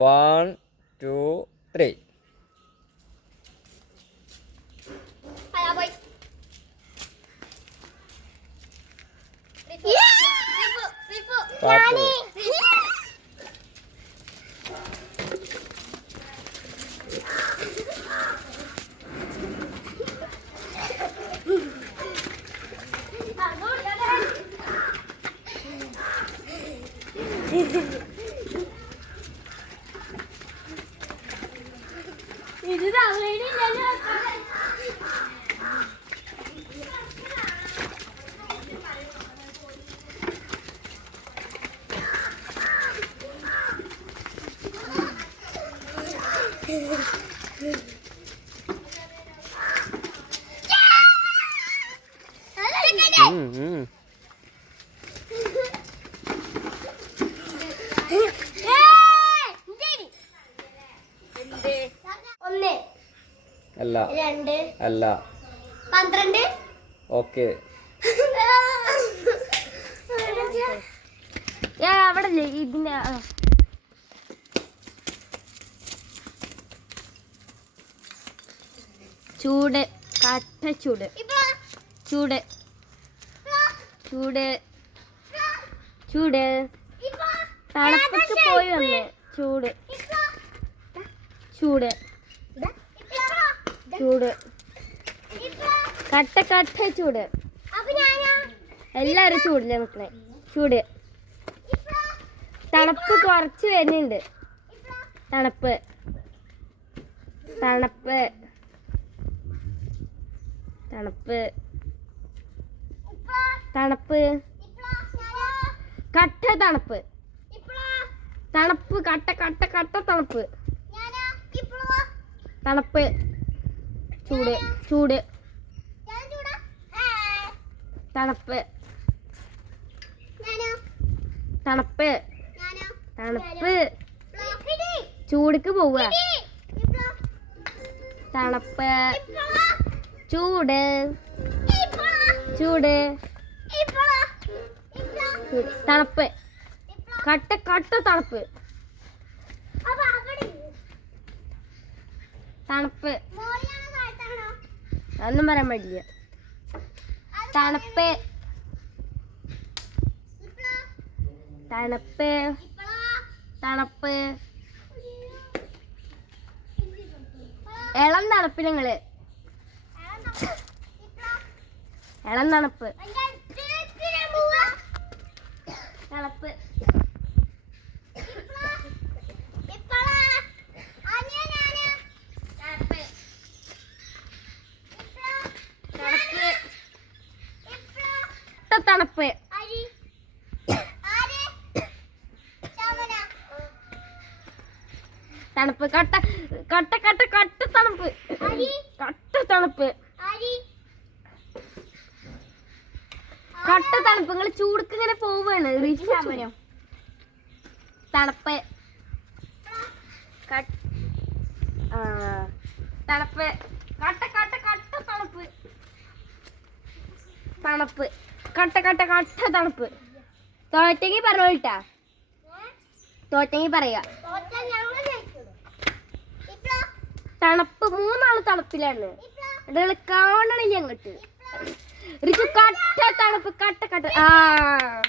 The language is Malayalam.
One, two, three. Yeah! Three, four. Three, four. Daddy. 你知道谁的奶奶？嗯嗯。അല്ല. രണ്ട്. അല്ല. പന്ത്രണ്ട്. ഓക്കെ. അവിടെ ഇതിന്റെ ചൂട്. കട്ട ചൂട്. ചൂട്. ചൂട്. ചൂട്. തണുപ്പിച്ച് പോയി വന്ന്. ചൂട്. ചൂട്. ചൂട്. കട്ട കട്ട ചൂട്. എല്ലാരും ചൂടില്ലേ മക്കളെ ചൂട്. തണുപ്പ് കുറച്ച് വരുന്നുണ്ട്. തണുപ്പ്. തണുപ്പ്. തണുപ്പ്. തണുപ്പ്. കട്ട തണുപ്പ്. തണുപ്പ്. കട്ട കട്ട കട്ട തണുപ്പ്. തണുപ്പ്. ചൂട് ചൂട്. തണുപ്പ്. തണുപ്പ്. തണുപ്പ്. ചൂടുക്ക് പോവുക തണുപ്പ്. ചൂട്. ചൂട്. തണുപ്പ്. കട്ട കട്ട തണുപ്പ്. തണുപ്പ്. അതൊന്നും പറയാൻ പാടില്ല. തണുപ്പ്. തണുപ്പ്. തണുപ്പ്. ഇളം തണുപ്പ് ഞങ്ങൾ ഇളം തണുപ്പ് തണുപ്പ് കട്ട തണുപ്പ്. തണുപ്പ്. കട്ട കട്ട കട്ട കട്ട തണുപ്പ്. കട്ട തണുപ്പ്. കട്ട തണുപ്പ്. നിങ്ങൾ ചൂടുക്ക് ഇങ്ങനെ പോവാണ്. തണുപ്പ്. തണുപ്പ്. കട്ട കട്ട കട്ട തണുപ്പ്. തണുപ്പ്. കട്ട കട്ട കട്ട തണുപ്പ്. തോറ്റെങ്കിൽ പറഞ്ഞോളിട്ടാ. തോറ്റെങ്കിൽ പറയാ. തണുപ്പ് മൂന്നാൾ തണുപ്പിലാണ്. ഇടകൾ കാണണില്ല അങ്ങോട്ട്. കട്ട തണുപ്പ് കട്ട കട്ട. ആ.